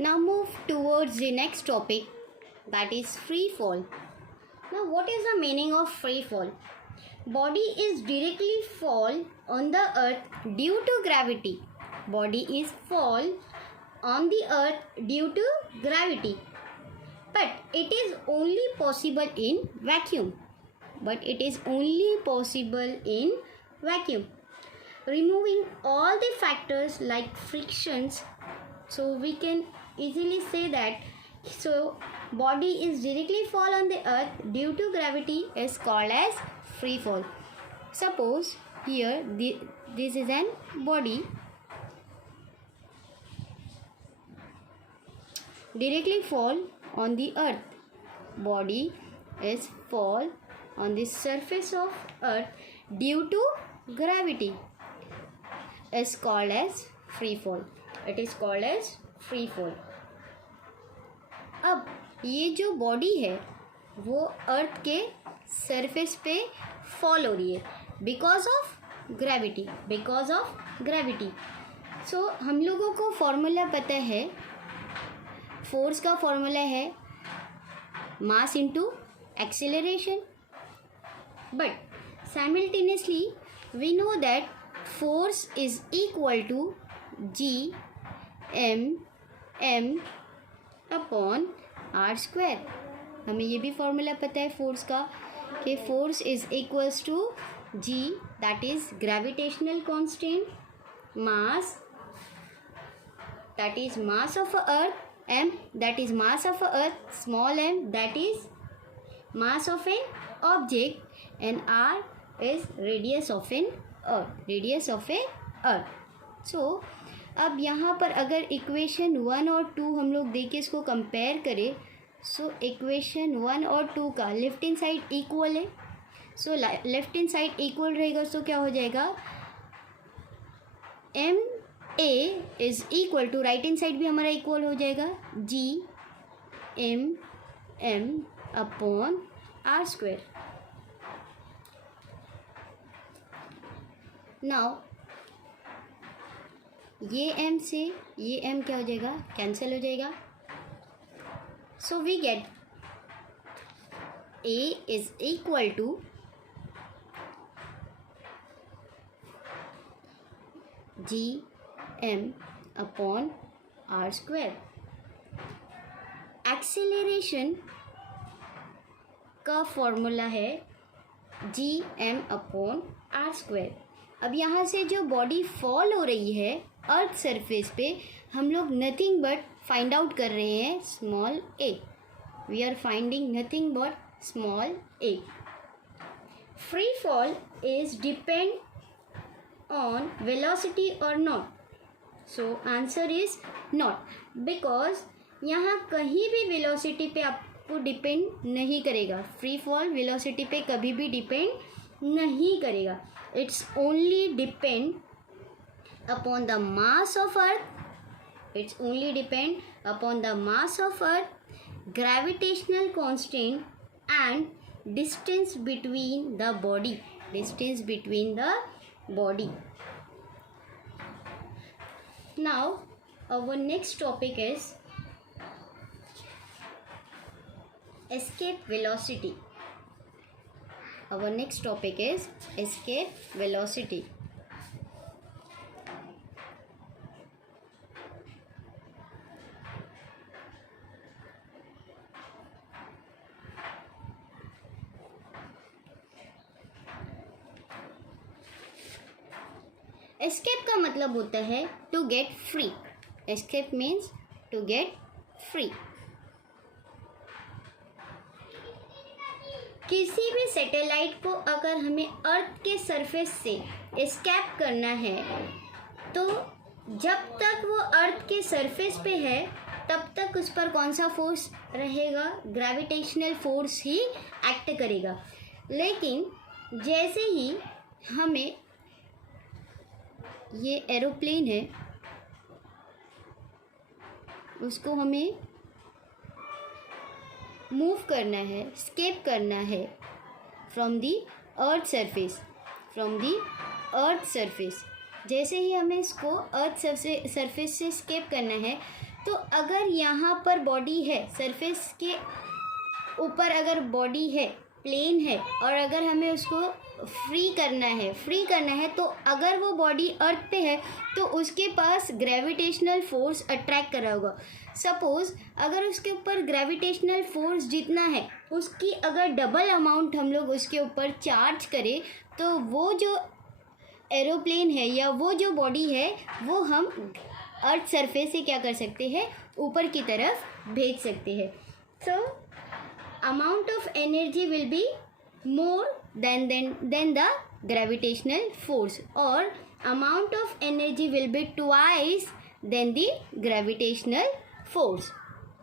Now move towards the next topic, that is free fall. Now what is the meaning of free fall? Body is directly fall on the earth due to gravity. Body is fall on the earth due to gravity. But it is only possible in vacuum. Removing all the factors like frictions, so we can easily say that body is directly fall on the earth due to gravity is called as free fall. Suppose here this is an body directly fall on the earth. Body is fall on the surface of earth due to gravity is called as free fall. It is called as free fall. अब ये जो body है वो अर्थ के surface पे fall हो रही है बिकॉज ऑफ ग्रेविटी. सो हम लोगों को फॉर्मूला पता है, फोर्स का फॉर्मूला है mass into acceleration. But simultaneously we know that force is equal to G(m) upon r square. हमें ये भी फॉर्मूला पता है फोर्स का कि force is equals to G, that is gravitational constant, mass that is mass of earth, m that is mass of a earth, small m that is mass of an object, and r is radius of an earth. So अब यहाँ पर अगर equation 1 और 2 हम लोग देख के इसको कंपेयर करें, सो इक्वेशन 1 और 2 का लेफ्ट हैंड साइड इक्वल है. So left hand side equal रहेगा तो क्या हो जाएगा, m a is equal to right hand side भी हमारा इक्वल हो जाएगा G(m) upon r square. Now ये m से ये m क्या हो जाएगा, कैंसिल हो जाएगा. So we get A is equal to G(m) upon r square. Acceleration का फॉर्मूला है G(m) अपॉन r स्क्वायर. अब यहाँ से जो बॉडी फॉल हो रही है अर्थ सरफेस पे, हम लोग नथिंग बट फाइंड आउट कर रहे हैं small a. We are finding nothing but small a. Free fall is depend on velocity or not? So answer is not, because यहाँ कहीं भी velocity पे आपको डिपेंड नहीं करेगा. फ्री फॉल velocity पे कभी भी डिपेंड नहीं करेगा. It's only depend upon the mass of earth. Gravitational constant and distance between the body. Now our next topic is escape velocity. Escape का मतलब होता है to get free. Escape means to get free. किसी भी satellite को अगर हमें अर्थ के सरफेस से एस्केप करना है तो जब तक वो अर्थ के सरफेस पे है तब तक उस पर कौन सा फोर्स रहेगा, ग्रेविटेशनल फोर्स ही एक्ट करेगा. लेकिन जैसे ही हमें ये एरोप्लेन है उसको हमें मूव करना है, स्केप करना है फ्रॉम दी अर्थ सरफेस. जैसे ही हमें इसको अर्थ सरफेस से स्केप करना है तो अगर यहाँ पर बॉडी है, सरफेस के ऊपर अगर बॉडी है, प्लेन है, और अगर हमें उसको फ्री करना है तो अगर वो बॉडी अर्थ पे है तो उसके पास ग्रेविटेशनल फोर्स अट्रैक्ट कर रहा होगा। सपोज़ अगर उसके ऊपर ग्रेविटेशनल फोर्स जितना है उसकी अगर डबल अमाउंट हम लोग उसके ऊपर चार्ज करें तो वो जो एरोप्लेन है या वो जो बॉडी है वो हम अर्थ सरफेस से क्या कर सकते हैं, ऊपर की तरफ भेज सकते हैं। सो amount of energy will be more than the gravitational force, or amount of energy will be twice than the gravitational force.